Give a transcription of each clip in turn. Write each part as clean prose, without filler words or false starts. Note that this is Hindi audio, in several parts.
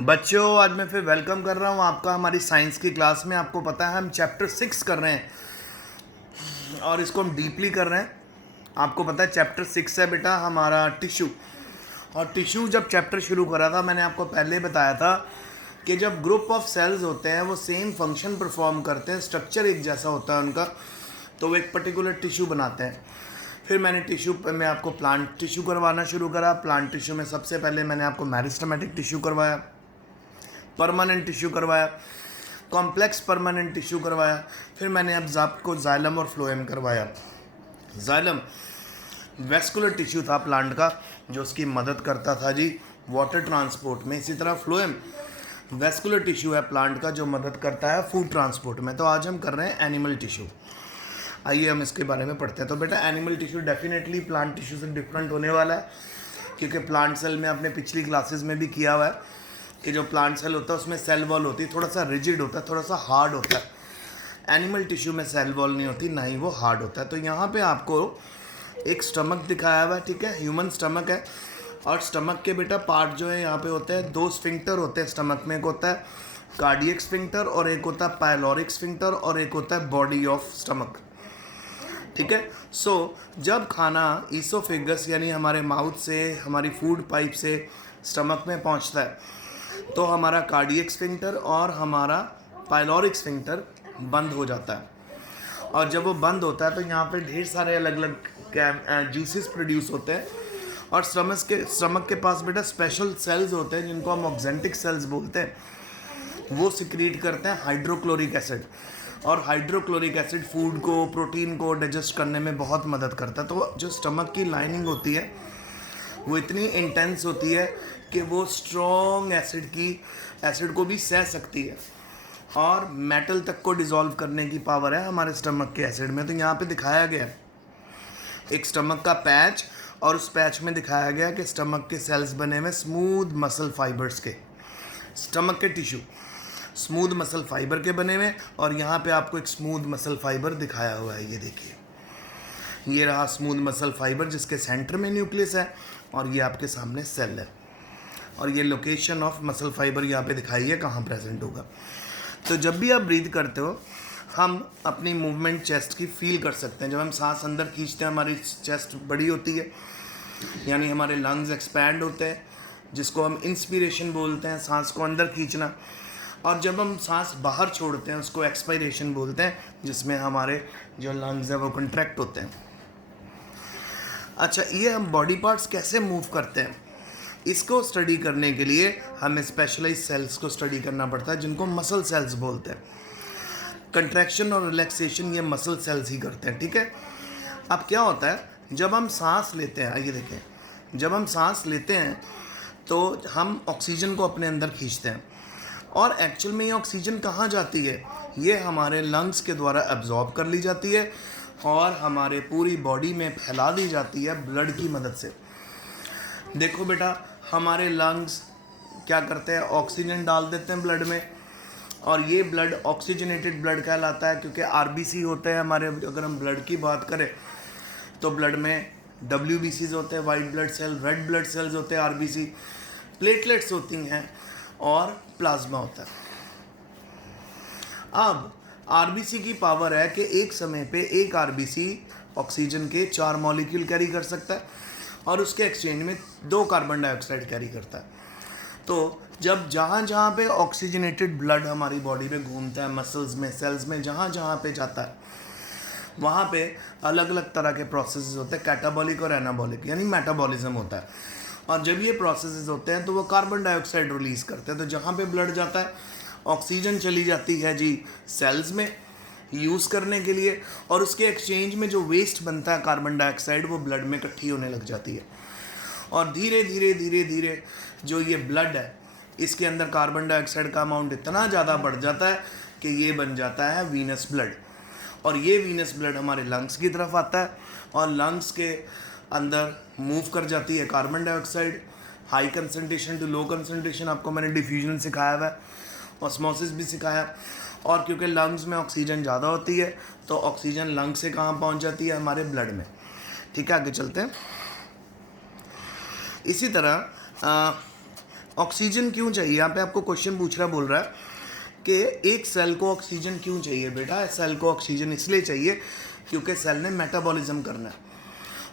बच्चों, आज मैं फिर वेलकम कर रहा हूँ आपका हमारी साइंस की क्लास में। आपको पता है हम चैप्टर 6 कर रहे हैं और इसको हम डीपली कर रहे हैं। आपको पता है चैप्टर 6 है बेटा हमारा टिश्यू। और टिश्यू जब चैप्टर शुरू करा था मैंने आपको पहले बताया था कि जब ग्रुप ऑफ सेल्स होते हैं वो सेम फंक्शन परफॉर्म करते हैं, स्ट्रक्चर एक जैसा होता है उनका, तो वो एक पर्टिकुलर टिश्यू बनाते हैं। फिर मैंने टिश्यू में आपको प्लांट टिश्यू करवाना शुरू करा। प्लांट टिश्यू में सबसे पहले मैंने आपको मेरिस्टेमेटिक टिश्यू करवाया, परमानेंट टिश्यू करवाया, कॉम्प्लेक्स परमानेंट टिश्यू करवाया। फिर मैंने अब आपको जाइलम और फ्लोएम करवाया। जाइलम वेस्कुलर टिश्यू था प्लांट का जो उसकी मदद करता था जी वाटर ट्रांसपोर्ट में। इसी तरह फ्लोएम वेस्कुलर टिश्यू है प्लांट का जो मदद करता है फूड ट्रांसपोर्ट में। तो आज हम कर रहे हैं एनिमल टिश्यू। आइए हम इसके बारे में पढ़ते हैं। तो बेटा animal tissue definitely plant tissue से डिफरेंट होने वाला है, क्योंकि प्लांट सेल में आपने पिछली क्लासेस में भी किया हुआ है कि जो प्लांट सेल होता है उसमें सेल वॉल होती है, थोड़ा सा रिजिड होता है, थोड़ा सा हार्ड होता है। एनिमल टिश्यू में सेल वॉल नहीं होती, ना ही वो हार्ड होता है। तो यहाँ पे आपको एक स्टमक दिखाया हुआ है, ठीक है, ह्यूमन स्टमक है। और स्टमक के बेटा पार्ट जो है यहाँ पे होते हैं, दो स्फिंक्टर होते हैं स्टमक में। एक होता है कार्डियक स्फिंक्टर और एक होता है पायलोरिक स्फिंक्टर और एक होता है बॉडी ऑफ स्टमक, ठीक है। सो जब खाना ईसोफेगस यानी हमारे माउथ से, हमारी फूड पाइप से स्टमक में पहुंचता है तो हमारा कार्डियक स्फिंक्टर और हमारा पायलोरिक स्फिंक्टर बंद हो जाता है। और जब वो बंद होता है तो यहाँ पे ढेर सारे अलग अलग जूसेस प्रोड्यूस होते हैं। और स्टमक के पास बेटा स्पेशल सेल्स होते हैं जिनको हम ऑक्जेंटिक सेल्स बोलते हैं। वो सिक्रीट करते हैं हाइड्रोक्लोरिक एसिड, और हाइड्रोक्लोरिक एसिड फूड को, प्रोटीन को डाइजेस्ट करने में बहुत मदद करता है। तो जो स्टमक की लाइनिंग होती है वो इतनी इंटेंस होती है कि वो स्ट्रॉन्ग एसिड को भी सह सकती है और मेटल तक को डिज़ोल्व करने की पावर है हमारे स्टमक के एसिड में। तो यहाँ पे दिखाया गया है एक स्टमक का पैच, और उस पैच में दिखाया गया कि स्टमक के सेल्स बने हुए स्मूथ मसल फाइबर्स के, स्टमक के टिश्यू स्मूथ मसल फाइबर के बने हुए। और यहाँ पे आपको एक स्मूथ मसल फाइबर दिखाया हुआ है, ये देखिए, ये रहा स्मूथ मसल फाइबर जिसके सेंटर में न्यूक्लियस है और ये आपके सामने सेल है। और ये लोकेशन ऑफ मसल फाइबर यहाँ पे दिखाई है कहाँ प्रेजेंट होगा। तो जब भी आप ब्रीथ करते हो हम अपनी मूवमेंट चेस्ट की फील कर सकते हैं। जब हम सांस अंदर खींचते हैं हमारी चेस्ट बड़ी होती है, यानी हमारे लंग्स एक्सपैंड होते हैं, जिसको हम इंस्पिरेशन बोलते हैं, सांस को अंदर खींचना। और जब हम सांस बाहर छोड़ते हैं उसको एक्सपायरेशन बोलते हैं, जिसमें हमारे जो लंग्स हैं वो कंट्रैक्ट होते हैं। अच्छा, ये हम बॉडी पार्ट्स कैसे मूव करते हैं इसको स्टडी करने के लिए हमें स्पेशलाइज सेल्स को स्टडी करना पड़ता है जिनको मसल सेल्स बोलते हैं। कंट्रैक्शन और रिलैक्सेशन ये मसल सेल्स ही करते हैं, ठीक है। अब क्या होता है जब हम सांस लेते हैं, आइए देखें, जब हम सांस लेते हैं तो हम ऑक्सीजन को अपने अंदर खींचते हैं। और एक्चुअल में ये ऑक्सीजन कहाँ जाती है, ये हमारे लंग्स के द्वारा एब्जॉर्ब कर ली जाती है और हमारे पूरी बॉडी में फैला दी जाती है ब्लड की मदद से। देखो बेटा, हमारे लंग्स क्या करते हैं, ऑक्सीजन डाल देते हैं ब्लड में, और ये ब्लड ऑक्सीजनेटेड ब्लड कहलाता है, क्योंकि आरबीसी होते हैं हमारे। अगर हम ब्लड की बात करें तो ब्लड में WBCs होते हैं, white blood cell, red blood cells होते हैं, आरबीसी, प्लेटलेट्स होती हैं और प्लाज्मा होता है। अब आरबीसी की पावर है कि एक समय पे एक आरबीसी ऑक्सीजन के 4 मॉलिक्यूल कैरी कर सकता है और उसके एक्सचेंज में 2 कार्बन डाइऑक्साइड कैरी करता है। तो जब जहाँ जहाँ पे ऑक्सीजनेटेड ब्लड हमारी बॉडी में घूमता है, मसल्स में, सेल्स में, जहाँ जहाँ पे जाता है वहाँ पे अलग अलग तरह के प्रोसेसेस होते हैं, कैटाबॉलिक और एनाबॉलिक, यानी मेटाबॉलिज्म होता है। और जब ये प्रोसेसेस होते हैं तो वो कार्बन डाइऑक्साइड रिलीज़ करते हैं। तो जहाँ पे ब्लड जाता है ऑक्सीजन चली जाती है जी सेल्स में यूज़ करने के लिए, और उसके एक्सचेंज में जो वेस्ट बनता है कार्बन डाइऑक्साइड वो ब्लड में इकट्ठी होने लग जाती है। और धीरे धीरे धीरे धीरे जो ये ब्लड है इसके अंदर कार्बन डाइऑक्साइड का अमाउंट इतना ज़्यादा बढ़ जाता है कि ये बन जाता है वीनस ब्लड। और ये वीनस ब्लड हमारे लंग्स की तरफ आता है और लंग्स के अंदर मूव कर जाती है carbon dioxide, high concentration to low concentration. आपको मैंने डिफ्यूजन सिखाया हुआ है, ऑस्मोसिस भी सिखाया। और क्योंकि लंग्स में ऑक्सीजन ज़्यादा होती है तो ऑक्सीजन लंग से कहाँ पहुँच जाती है, हमारे ब्लड में, ठीक है। आगे चलते हैं। इसी तरह ऑक्सीजन क्यों चाहिए? यहाँ पे आपको क्वेश्चन पूछ रहा बोल रहा है कि एक सेल को ऑक्सीजन क्यों चाहिए बेटा? सेल को ऑक्सीजन इसलिए चाहिए क्योंकि सेल ने मेटाबॉलिज्म करना है,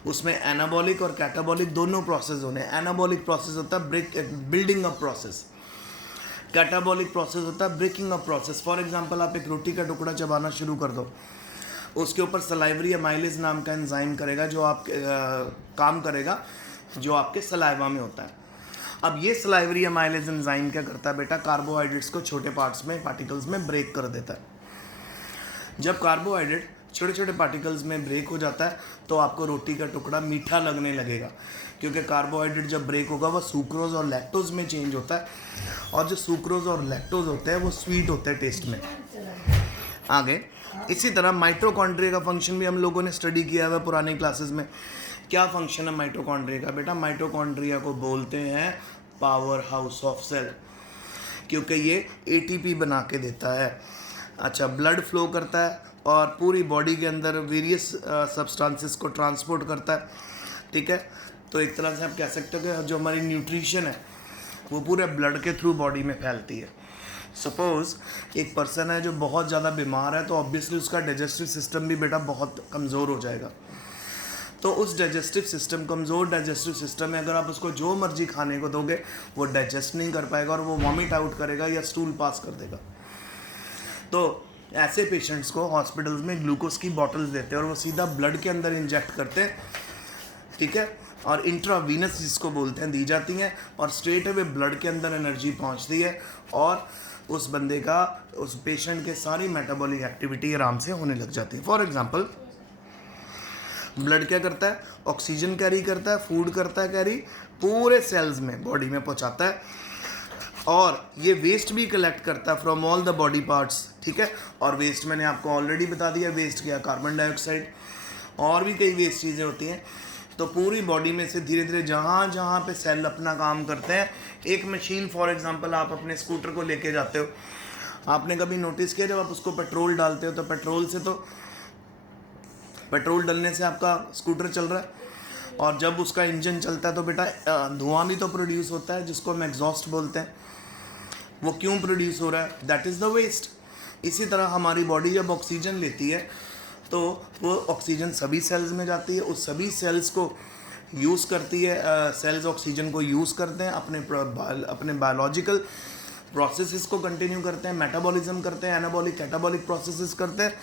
उसमें एनाबॉलिक और कैटाबॉलिक दोनों प्रोसेस होने हैं। एनाबॉलिक प्रोसेस होता है building up process, catabolic process होता है breaking up process. For example आप एक रोटी का टुकड़ा चबाना शुरू कर दो, उसके ऊपर सलाइवरी अमाइलेज नाम का एंजाइम करेगा जो आपके काम करेगा, जो आपके सलाइवा में होता है। अब ये सलाइवरी अमाइलेज एंजाइम क्या करता है बेटा? कार्बोहाइड्रेट्स को छोटे पार्ट्स में, पार्टिकल्स में ब्रेक कर देता है। जब कार्बोहाइड्रेट छोटे छोटे पार्टिकल्स में ब्रेक हो जाता है तो आपको रोटी का टुकड़ा मीठा लगने लगेगा, क्योंकि कार्बोहाइड्रेट जब ब्रेक होगा वह सुक्रोज और लैक्टोज में चेंज होता है, और जो सुक्रोज और लैक्टोज होते हैं वो स्वीट होते हैं टेस्ट में। आगे इसी तरह माइटोकॉन्ड्रिया का फंक्शन भी हम लोगों ने स्टडी किया हुआ पुराने क्लासेस में। क्या फंक्शन है माइटोकॉन्ड्रिया का बेटा? माइटोकॉन्ड्रिया को बोलते हैं पावर हाउस ऑफ सेल, क्योंकि ये एटीपी बना के देता है। अच्छा, ब्लड फ्लो करता है और पूरी बॉडी के अंदर वेरियस सब्सटेंसेस को ट्रांसपोर्ट करता है, ठीक है। तो एक तरह से आप कह सकते हो कि जो हमारी न्यूट्रिशन है वो पूरे ब्लड के थ्रू बॉडी में फैलती है। सपोज़ एक पर्सन है जो बहुत ज़्यादा बीमार है, तो ऑब्वियसली उसका डाइजेस्टिव सिस्टम भी बेटा बहुत कमज़ोर हो जाएगा। तो उस डाइजेस्टिव सिस्टम, कमज़ोर डाइजेस्टिव सिस्टम में अगर आप उसको जो मर्जी खाने को दोगे वो डाइजेस्ट नहीं कर पाएगा और वो वॉमिट आउट करेगा या स्टूल पास कर देगा। तो ऐसे पेशेंट्स को हॉस्पिटल्स में ग्लूकोज की बॉटल्स देते हैं और वो सीधा ब्लड के अंदर इंजेक्ट करते हैं, ठीक है, और इंट्रावीनस जिसको बोलते हैं दी जाती हैं, और स्ट्रेट अवे ब्लड के अंदर एनर्जी पहुंचती है और उस बंदे का, उस पेशेंट के सारी मेटाबॉलिक एक्टिविटी आराम से होने लग जाती है। फॉर एग्जांपल ब्लड क्या करता है? ऑक्सीजन कैरी करता है, फूड करता है कैरी, पूरे सेल्स में बॉडी में पहुंचाता है, और ये वेस्ट भी कलेक्ट करता है from all the body parts, ठीक है। और वेस्ट मैंने आपको ऑलरेडी बता दिया, वेस्ट क्या? कार्बन डाइऑक्साइड, और भी कई वेस्ट चीज़ें होती हैं। तो पूरी बॉडी में से धीरे धीरे जहाँ जहाँ पे सेल अपना काम करते हैं, एक मशीन फॉर एग्जांपल आप अपने स्कूटर को लेके जाते हो, आपने कभी नोटिस किया जब आप उसको पेट्रोल डालते हो तो पेट्रोल डालने से आपका स्कूटर चल रहा है, और जब उसका इंजन चलता है तो बेटा धुआं भी तो प्रोड्यूस होता है जिसको हम एग्जॉस्ट बोलते हैं। वो क्यों प्रोड्यूस हो रहा है? That is the waste. इसी तरह हमारी बॉडी जब ऑक्सीजन लेती है तो वो ऑक्सीजन सभी सेल्स में जाती है, उस सभी सेल्स को यूज़ करती है, सेल्स ऑक्सीजन को यूज़ करते हैं, अपने बायोलॉजिकल प्रोसेसेस को कंटिन्यू करते हैं, मेटाबॉलिज्म करते हैं, एनाबॉलिक कैटाबॉलिक प्रोसेसेस करते हैं,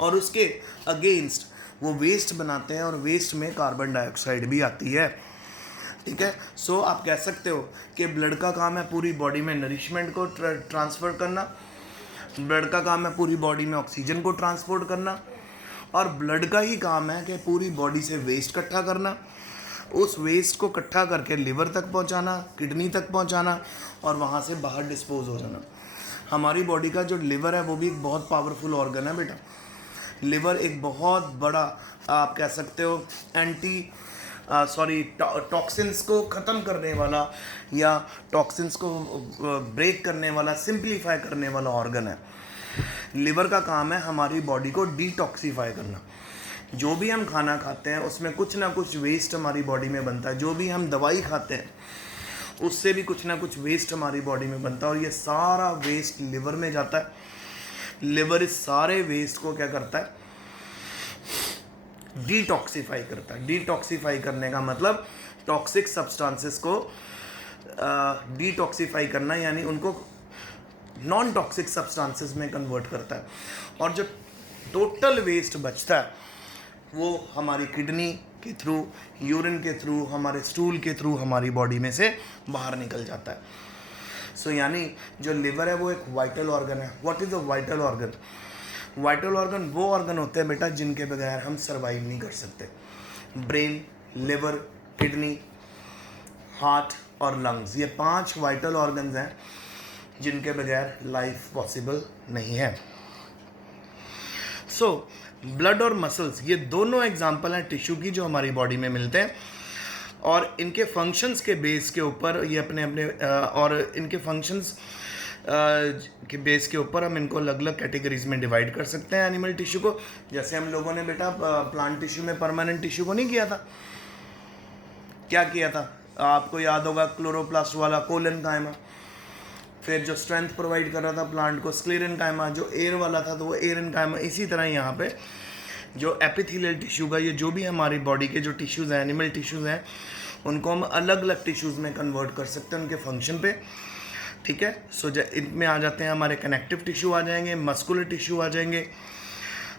और उसके अगेंस्ट वो वेस्ट बनाते हैं, और वेस्ट में कार्बन डाइऑक्साइड भी आती है, ठीक है। सो आप कह सकते हो कि ब्लड का काम है पूरी बॉडी में नरिशमेंट को ट्रांसफ़र करना, ब्लड का काम है पूरी बॉडी में ऑक्सीजन को ट्रांसपोर्ट करना, और ब्लड का ही काम है कि पूरी बॉडी से वेस्ट इकट्ठा करना, उस वेस्ट को इकट्ठा करके लिवर तक पहुंचाना, किडनी तक पहुंचाना, और वहाँ से बाहर डिस्पोज हो जाना। हमारी बॉडी का जो लिवर है वो भी एक बहुत पावरफुल ऑर्गन है बेटा। लिवर एक बहुत बड़ा, आप कह सकते हो टॉक्सिन्स को ख़त्म करने वाला या टॉक्सिन्स को ब्रेक करने वाला, सिंप्लीफाई करने वाला ऑर्गन है। लिवर का काम है हमारी बॉडी को डिटॉक्सीफाई करना। जो भी हम खाना खाते हैं उसमें कुछ ना कुछ वेस्ट हमारी बॉडी में बनता है, जो भी हम दवाई खाते हैं उससे भी कुछ ना कुछ वेस्ट हमारी बॉडी में बनता है, और ये सारा वेस्ट लिवर में जाता है। लिवर इस सारे वेस्ट को क्या करता है? डिटॉक्सीफाई करता है। डिटॉक्सीफाई करने का मतलब टॉक्सिक सब्सटेंसेस को डिटॉक्सीफाई करना, यानी उनको नॉन टॉक्सिक सब्सटेंसेस में कन्वर्ट करता है, और जो टोटल वेस्ट बचता है वो हमारी किडनी के थ्रू, यूरिन के थ्रू, हमारे स्टूल के थ्रू हमारी बॉडी में से बाहर निकल जाता है। सो यानी जो लिवर है वो एक वाइटल ऑर्गन है। What is a vital organ? Vital organ वो ऑर्गन होते हैं बेटा जिनके बगैर हम सर्वाइव नहीं कर सकते। ब्रेन, लिवर, किडनी, हार्ट और लंग्स, ये 5 वाइटल ऑर्गन्स हैं जिनके बगैर लाइफ पॉसिबल नहीं है। सो ब्लड और मसल्स, ये दोनों एग्जाम्पल हैं टिश्यू की जो हमारी बॉडी में मिलते हैं, और इनके फंक्शंस के बेस के ऊपर ये अपने और इनके फंक्शंस के बेस के ऊपर हम इनको अलग अलग कैटेगरीज में डिवाइड कर सकते हैं एनिमल टिश्यू को। जैसे हम लोगों ने बेटा प्लांट टिश्यू में परमानेंट टिश्यू को नहीं किया था, क्या किया था? आपको याद होगा क्लोरोप्लास्ट वाला कोलेनकाइमा, फिर जो स्ट्रेंथ प्रोवाइड कर रहा था प्लांट को स्क्लेरेनकाइमा, जो एयर वाला था तो वो एयरनकाइमा। इसी तरह यहाँ पे जो एपिथेलियल टिश्यू का, ये जो भी हमारी बॉडी के जो टिश्यूज़ हैं, एनिमल टिश्यूज़ हैं, उनको हम अलग अलग टिश्यूज़ में कन्वर्ट कर सकते हैं उनके फंक्शन पे, ठीक है। सो इनमें आ जाते हैं हमारे कनेक्टिव टिश्यू आ जाएंगे, मस्कुलर टिश्यू आ जाएंगे,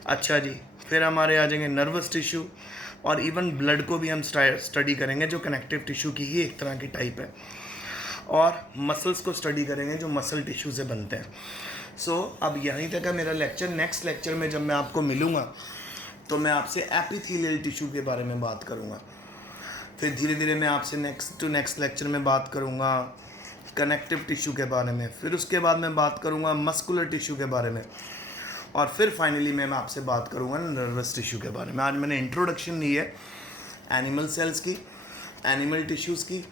अच्छा जी, फिर हमारे आ जाएंगे नर्वस टिश्यू, और इवन ब्लड को भी हम स्टडी करेंगे जो कनेक्टिव टिश्यू की ही एक तरह की टाइप है, और मसल्स को स्टडी करेंगे जो मसल टिश्यू से बनते हैं। सो अब यहीं तक है मेरा लेक्चर। नेक्स्ट लेक्चर में जब मैं आपको मिलूँगा तो मैं आपसे एपिथेलियल टिश्यू के बारे में बात करूँगा, फिर धीरे धीरे मैं आपसे नेक्स्ट लेक्चर में बात करूँगा कनेक्टिव टिश्यू के बारे में, फिर उसके बाद मैं बात करूँगा मस्कुलर टिश्यू के बारे में, और फिर फाइनली मैं आपसे बात करूँगा नर्वस टिश्यू के बारे में। आज मैंने इंट्रोडक्शन ली है एनिमल सेल्स की, एनिमल टिश्यूज़ की।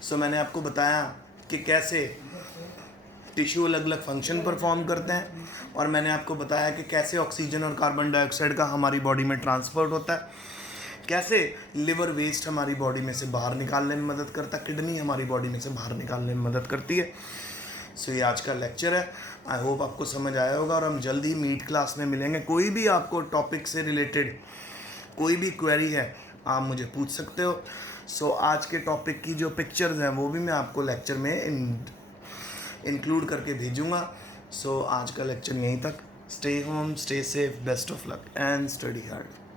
सो मैंने आपको बताया कि कैसे टिश्यू अलग अलग फंक्शन परफॉर्म करते हैं, और मैंने आपको बताया कि कैसे ऑक्सीजन और कार्बन डाइऑक्साइड का हमारी बॉडी में ट्रांसपोर्ट होता है, कैसे लिवर वेस्ट हमारी बॉडी में से बाहर निकालने में मदद करता है, किडनी हमारी बॉडी में से बाहर निकालने में मदद करती है। सो ये आज का लेक्चर है। आई होप आपको समझ आया होगा, और हम जल्द ही मीट क्लास में मिलेंगे। कोई भी आपको टॉपिक से रिलेटेड कोई भी क्वेरी है आप मुझे पूछ सकते हो। सो आज के टॉपिक की जो पिक्चर्स हैं वो भी मैं आपको लेक्चर में इंक्लूड करके भेजूँगा। सो आज का लेक्चर यहीं तक। Stay home, stay safe, best of luck and study hard.